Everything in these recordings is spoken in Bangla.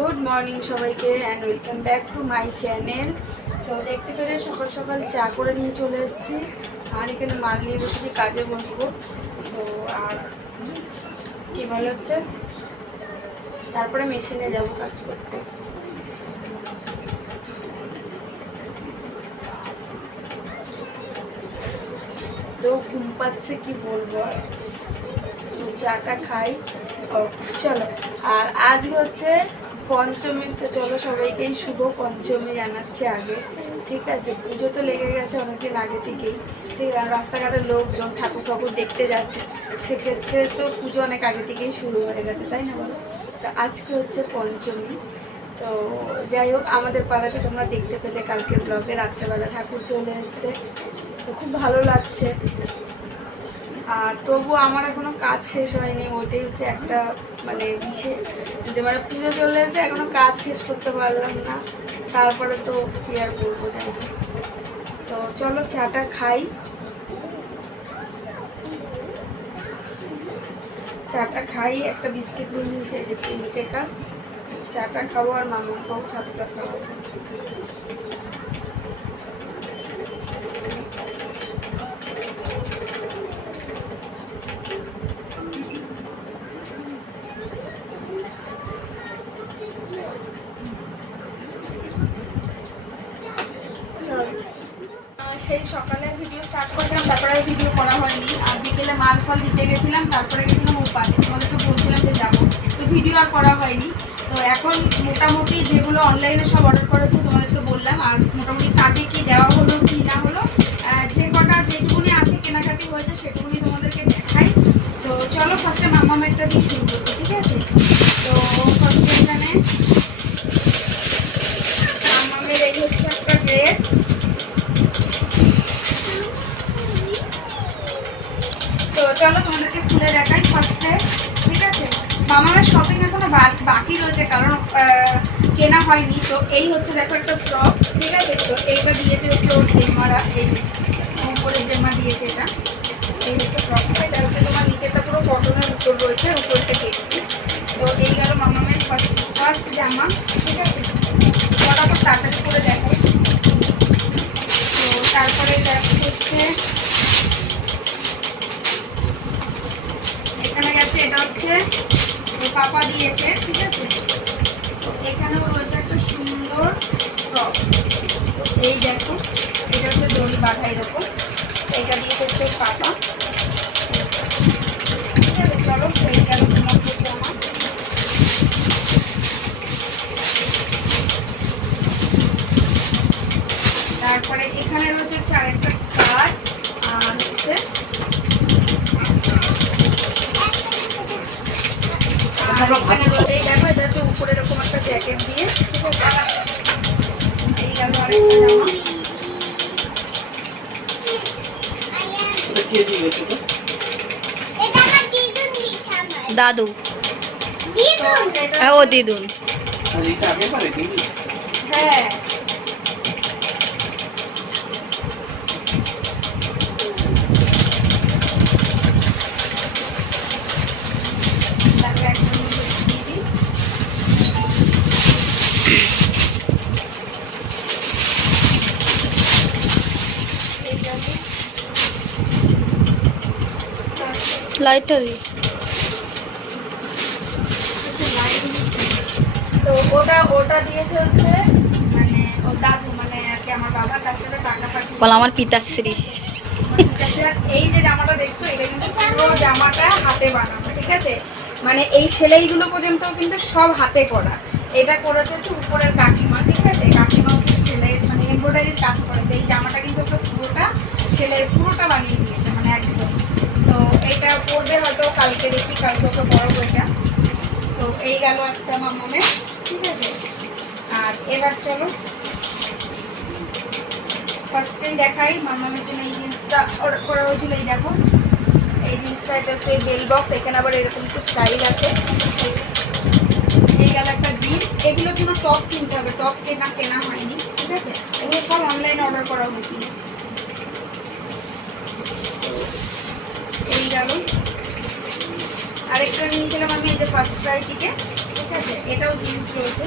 গুড মর্নিং সবাইকে and welcome back to my channel. তো দেখতে পেলে সকাল সকাল চা করে নিয়ে চলে এসেছি আর এখানে মাল নিয়ে বসেছি, কাজে বসবো। তো আর কী ভালো হচ্ছে, তারপরে মেশিনে যাব কাজ করতে। তো ঘুম পাচ্ছে কি বলবো, আর চাটা খাই। চলো, আর আজকে হচ্ছে পঞ্চমী, তো চলো সবাইকেই শুভ পঞ্চমী জানাচ্ছি আগে। ঠিক আছে, পুজো তো লেগে গেছে অনেকদিন আগে থেকেই। ঠিক আছে, রাস্তাঘাটের লোকজন ঠাকুর ঠাকুর দেখতে যাচ্ছে, সেক্ষেত্রে তো পুজো অনেক আগে থেকেই শুরু হয়ে গেছে, তাই না বলো? তো আজকে হচ্ছে পঞ্চমী। তো যাই হোক, আমাদের পাড়াতে তোমরা দেখতে পেলে কালকের ব্লগে রাত্রেবেলা ঠাকুর চলে এসছে, তো খুব ভালো লাগছে। আর তবু আমার এখনো কাজ শেষ হয়নি, ওইটাই হচ্ছে একটা মানে বিশেষ, যে মানে পুজো চলে এসে এখনো কাজ শেষ করতে পারলাম না। তারপরে তো কি আর বলবো, যাই হোক। তো চলো চাটা খাই। চাটা খাই, একটা বিস্কিট নিয়ে নিয়েছে, এই যে 3 টাকা। চাটা খাবো আর মামাকেও ছাতুটা খাবো। সেই সকালে ভিডিও স্টার্ট করেছিলাম, তারপরে আর ভিডিও করা হয়নি। আর বিকেলে মাল ফল দিতে গেছিলাম, তারপরে গেছিলাম উপায়, তোমাদেরকে বলছিলাম যে যাবো, তো ভিডিও আর করা হয়নি। তো এখন মোটামুটি যেগুলো অনলাইনে সব অর্ডার করেছে তোমাদেরকে বললাম, আর মোটামুটি কাটে কি দেওয়া হলো কি না হলো, যে কটা যেটুকুনি আছে কেনাকাটি হয়েছে সেটুকুনি তোমাদেরকে দেখাই। তো চলো ফার্স্টে মামামেরটা দিয়ে শুরু করছি, ঠিক আছে? তো ফার্স্টে এখানে মামামের এই হচ্ছে একটা ড্রেস। তো চলো তোমাদেরকে খুলে দেখাই ফার্স্টে, ঠিক আছে? মামামের শপিং এখনো বাকি রয়েছে, কারণ কেনা হয়নি। তো এই হচ্ছে দেখো একটা ফ্রক, ঠিক আছে? তো এইটা দিয়েছে হচ্ছে ওর জেমারা, এই উপরে জেমা দিয়েছে, এটা এই হচ্ছে ফ্রকটা। এটা হচ্ছে তোমার নিচেটা পুরো কটনের উপর রয়েছে, উপরটা কেটে। তো এই গেল মামামের ফার্স্ট জামা, ঠিক আছে? ফটাফট তাড়াতাড়ি করে দেখাই। তো তারপরে হচ্ছে এখানে গেছে, এটা হচ্ছে পাপা দিয়েছে, ঠিক আছে? এখানেও রয়েছে একটা সুন্দর ফ্রক, এই দেখো, এটা হচ্ছে দড়ি বাঁধা এরকম, এটা দিয়েছে হচ্ছে পাপা, ঠিক আছে? চলো এই গেল তোমার জামা। তারপরে এখানে রয়েছে আরেকটা স্কার্ট, আর হচ্ছে এই দেখো, এটা হচ্ছে উপরে এরকম একটা জ্যাকেট দিয়ে, এই গেল আরেকটা জামা। দাদু, ও দিদুন, হ্যাঁ লাইটারি। তো ওটা দিয়েছে হচ্ছে মানে ও দাদু, মানে আর কি আমার বাবা, তার সাথে টাকা পাঠিয়ে বল আমার পিতাশ্রী। এই যে জামাটা দেখছো, এটা কিন্তু পুরো জামাটা হাতে বানানো, ঠিক আছে? মানে এই সেলাইগুলো পর্যন্ত কিন্তু সব হাতে করা। এটা করেছে হচ্ছে উপরের কাকিমা, ঠিক আছে? কাকিমা হচ্ছে সেলাই মানে এমব্রয়ডারির কাজ করে। তো এই জামাটা কিন্তু পুরোটা সেলাই পুরোটা বানিয়ে দিয়েছে, মানে একদম। তো এইটা পরবে হয়তো কালকে, দেখি কালকে ওকে বড় বইটা। তো এই গেল একটা মামামের, ঠিক আছে? আর এবার চলো ফার্স্টেই দেখাই মামামের জন্য এই জিন্সটা অর্ডার করা হয়েছিল। এই দেখো, এই জিন্সটা, এটা হচ্ছে বেল বক্স, এখানে আবার এরকম একটু স্টাইল আছে। এই গেল একটা জিন্স। এগুলোর জন্য টপ কিনতে হবে, টপ কেনা হয়নি, ঠিক আছে? এগুলো সব অনলাইনে অর্ডার করা হয়েছিল। এই গেল আরেকটা নিয়েছিলাম আমি এই যে ফার্স্ট ক্রাই থেকে, ঠিক আছে, এটাও জিন্স রয়েছে।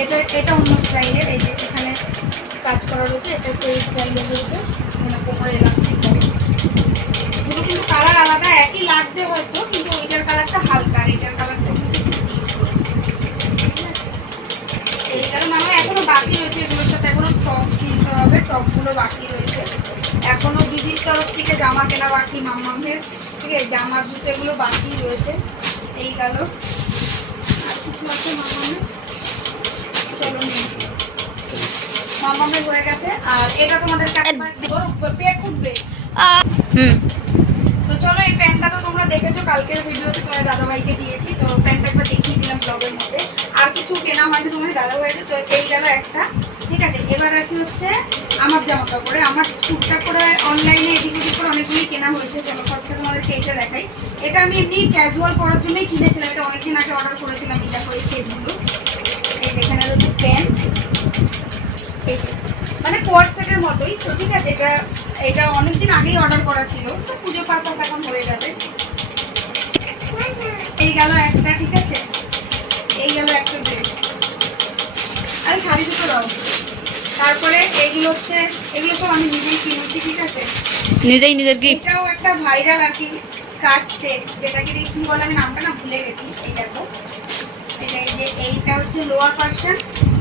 এই যে এটা অন্য স্টাইলের, এই যে এখানে কাজ করা রয়েছে, এটা একটু স্টাইলের রয়েছে, মানে কোমরে এলাস্টিক করে। এগুলো কিন্তু কালার আলাদা, একই লাগছে হয়তো, কিন্তু ওইটার কালারটা হালকা আর এটার কালারটা এই কারণে আমার এখনো বাকি রয়েছে। এগুলোর সাথে এখনো টপ কিনতে হবে, টপগুলো বাকি রয়েছে এখনো। দিদির তরফ থেকে জামা কেনা বাকি, মাম্মামের, ঠিক আছে, জামা জুতো এগুলো বাকি রয়েছে। এই গেল, আর কিছু আছে মাম্মামের, চলো নিয়ে মাম্মামের হয়ে গেছে। আর এটা তোমাদের পেট উঠবে। তো চলো, এই প্যান্টটা তো তোমরা দেখেছো কালকের ভিডিওতে, তোমার দাদাভাইকে দিয়েছি, তো প্যান্টটা একবার দেখিয়ে দিলাম ব্লগের মধ্যে। আর কিছু কেনা হয়নি তোমার দাদাভাইকে, তো এই গেল একটা, ঠিক আছে। এবার আসি হচ্ছে আমার জামা কাপড়ে। আমার টুকটাক করে অনলাইনে এদিক ওদিক করে অনেকগুলি কেনা হয়েছে। চলো ফার্স্টে তোমাদেরকে এটা দেখাই। এটা আমি এমনি ক্যাজুয়াল পরার জন্যই কিনেছিলাম, এটা অনেকদিন আগে অর্ডার করেছিলাম। এই দেখো এই সেটগুলো, এই যেখানে হচ্ছে প্যান্ট, এই যে মানে কোয়ার্ড সেটের মতোই, তো ঠিক আছে। এটা অনেকদিন আগেই অর্ডার করা ছিল, তো পুজো পারপাস এখন হয়ে যাবে। এই গেল একটা, ঠিক আছে, এই গেল একটা ড্রেস। আরে শাড়ি দুটো দাও। তারপরে এইগুলো হচ্ছে, এগুলো সব আমি নিজেই কিনেছি, ঠিক আছে, নিজেই নিজের গিফট। এটাও একটা ভাইরাল আর কি স্কার্ট সেট, যেটাকে কি বলে আমি নামটা না ভুলে গেছি। এই দেখো, এটা এই যে এইটা হচ্ছে লোয়ার পার্সন,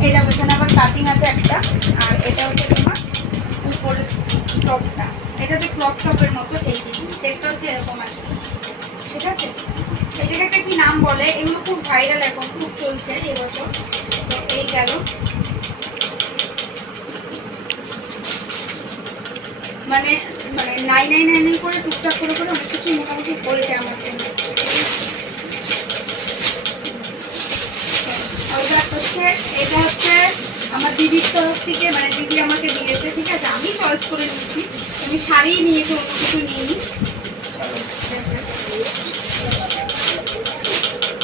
এটা পেছনে আবার কাটিং আছে একটা, আর এটা হচ্ছে তোমার উপরের টপটা, এটা হচ্ছে ক্রপ টপের মতো। এই যে সেটটা হচ্ছে এরকম আসবে, ঠিক আছে। এটাকে একটা কি নাম বলে, এগুলো খুব ভাইরাল এখন, খুব চলছে এবছর। তো এই গেল, মানে মানে 999 করে টুকটাক করে করে অনেক কিছু মোটামুটি হয়েছে আমার জন্য। এটা হচ্ছে আমার দিদির তরফ থেকে, মানে দিদি আমাকে দিয়েছে, ঠিক আছে, আমি চয়েস করে নিয়েছি। আমি শাড়ি নিয়েছি, অন্য কিছু নিইনি।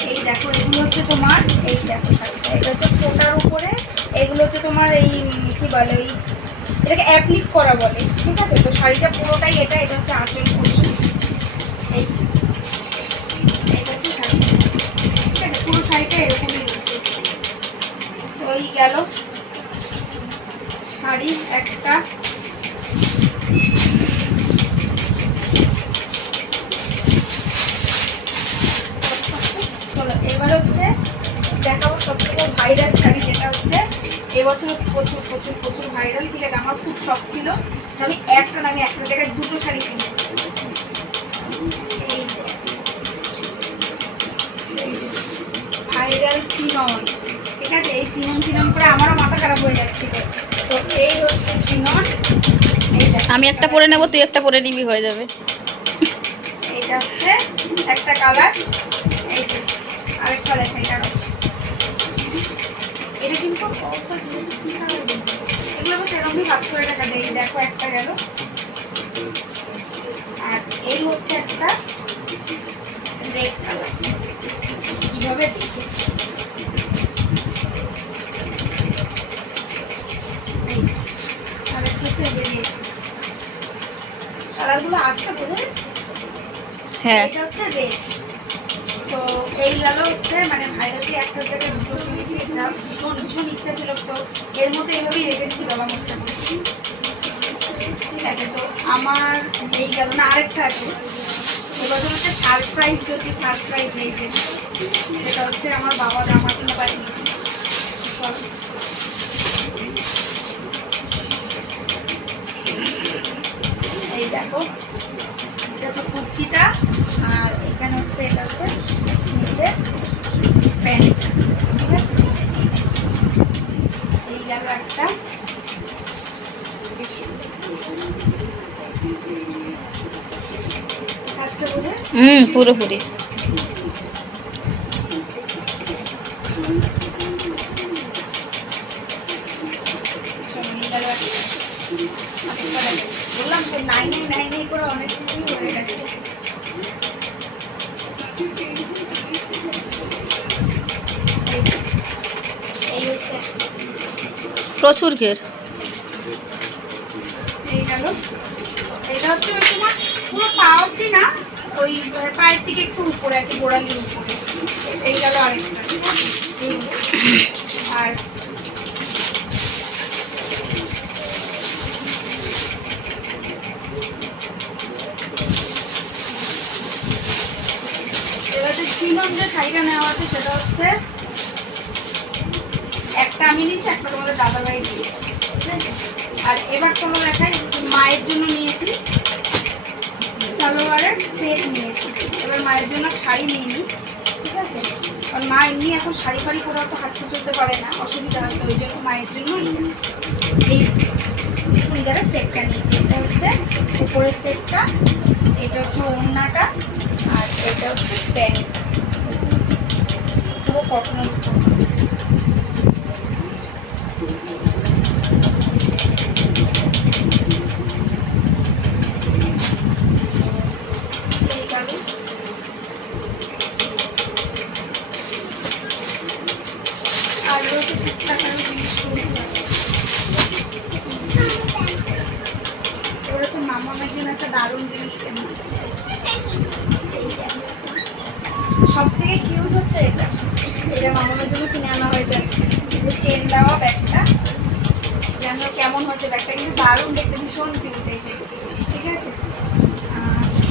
এই দেখো, এগুলো হচ্ছে তোমার, এই দেখো শাড়িটা, এটা হচ্ছে ফোটার উপরে, এগুলো হচ্ছে তোমার এই কি বলে, এই এটাকে অ্যাপ্লিক করা বলে, ঠিক আছে। তো শাড়িটা পুরোটাই এটা, এটা হচ্ছে আঁচল পোর্শন, এই এটা হচ্ছে শাড়ি, ঠিক আছে, পুরো শাড়িটা এরকমই রয়েছে। তো এই গেল শাড়ি একটা। চলো এবার হচ্ছে দেখাবো সব থেকে ভাইরাল শাড়ি, যেটা হচ্ছে এবছর প্রচুর প্রচুর প্রচুর ভাইরাল, ঠিক আছে। আমার খুব শখ ছিল, আমি একটা জায়গায় দুটো শাড়ি কিনেছি। ভাইরাল চিনন, ঠিক আছে, এই চিনন চিনন করে আমারও মাথা খারাপ হয়ে যাচ্ছিল। তো এই হচ্ছে চিনন, আমি একটা পরে নেবো, তুই একটা পরে নিবি, হয়ে যাবে। এইটা হচ্ছে একটা কালার, এই যে আরেকটা দেখাই, কারণ এটা কিন্তু এগুলো সেরকমই কাজ করে টাকা দেয়। দেখো একটা গেল, আর এই হচ্ছে একটা রেড কালার, কিভাবে দেখেছি। আর একটা হচ্ছে রেড কালারগুলো আসছে, বোঝা যাচ্ছে। হ্যাঁ, এটা হচ্ছে রেড। তো এই গেল হচ্ছে মানে ভাইরালি একটা জায়গায় দুটো কিনেছি, এটা ভীষণ ভীষণ ইচ্ছা ছিল, তো এর মধ্যে এইভাবেই রেখে দিচ্ছি বাবা মোচটা করে, ঠিক আছে। তো আমার এই গেল না, আরেকটা আছে এবছর হচ্ছে সারপ্রাইজ, যদি সারপ্রাইজ রেখে, সেটা হচ্ছে আমার বাবা জামা কিনে পাঠিয়েছে। এই দেখো, এটা হচ্ছে কুর্তিটা, আর এখানে হচ্ছে এটা হচ্ছে নিচে প্যান্ট, ঠিক আছে। এই গেল একটা, কাজটা বোঝে পুরোপুরি। বললাম তো 999 করে অনেক কিছুই হয়ে গেছে। এই হচ্ছে প্রচুর ঘের। এই গেল, এটা হচ্ছে ওই তোমার পুরো পা অব্দি না, ওই পায়ের থেকে একটু উপরে, একটু গোড়ালির উপরে। এই গেল আরেকটা, ঠিক আছে? আর এবার যে চিনন যে শাড়িটা নেওয়া আছে সেটা হচ্ছে, একটা আমি নিয়েছি, একটা তোমাদের দাদাভাই দিয়েছি, ঠিক আছে? আর এবার চলো দেখাই, মায়ের জন্য নিয়েছি সালোয়ারের সেট নিয়েছি। এবার মায়ের জন্য শাড়ি নিইনি, ঠিক আছে? কারণ মা এমনি এখন শাড়ি ফাড়ি করে তো হাঁটতে চলতে পারে না, অসুবিধা হয়, তো ওই জন্য মায়ের জন্য এই চুড়িদারের সেটটা নিয়েছি। এটা হচ্ছে উপরের সেটটা, এটা হচ্ছে ওড়নাটা, আর এটা হচ্ছে প্যান্ট, পুরো কটনের উপর। আর রয়েছে টুকটাক আরো জিনিস রয়েছে। এবার হচ্ছে মামামের জন্য একটা দারুণ জিনিস কিনেছি। সব থেকে কিউট হচ্ছে এটা, এটা মামামের জন্য কিনে আনা হয়েছে আজকে। চেন দেওয়া ব্যাগটা, যেন কেমন হচ্ছে ব্যাগটা, কিন্তু দারুণ দেখতে, ভীষণ কিউট হয়েছে, ঠিক আছে?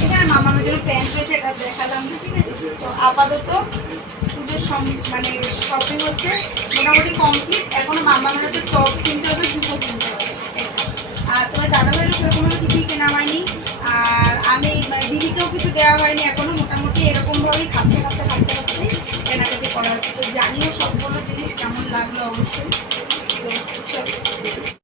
এখানে মামামের জন্য প্যান্ট রয়েছে, এটা দেখালাম না, ঠিক আছে? তো আপাতত পুজোর মানে শপিং হচ্ছে মোটামুটি কমপ্লিট। এখনো মামামের হচ্ছে টপ কিনতে হবে, জুতো কিনতে হবে। আর তোমার দাদাভাইয়েরও সেরকমভাবে কিছুই কেনা হয়নি, আর আমি দিদিকেও কিছু দেওয়া হয়নি এখনো। মোটামুটি এরকমভাবেই খাচ্ছে কেনাকাটি করা হচ্ছে। তো জানিও সবগুলো জিনিস কেমন লাগলো অবশ্যই। তো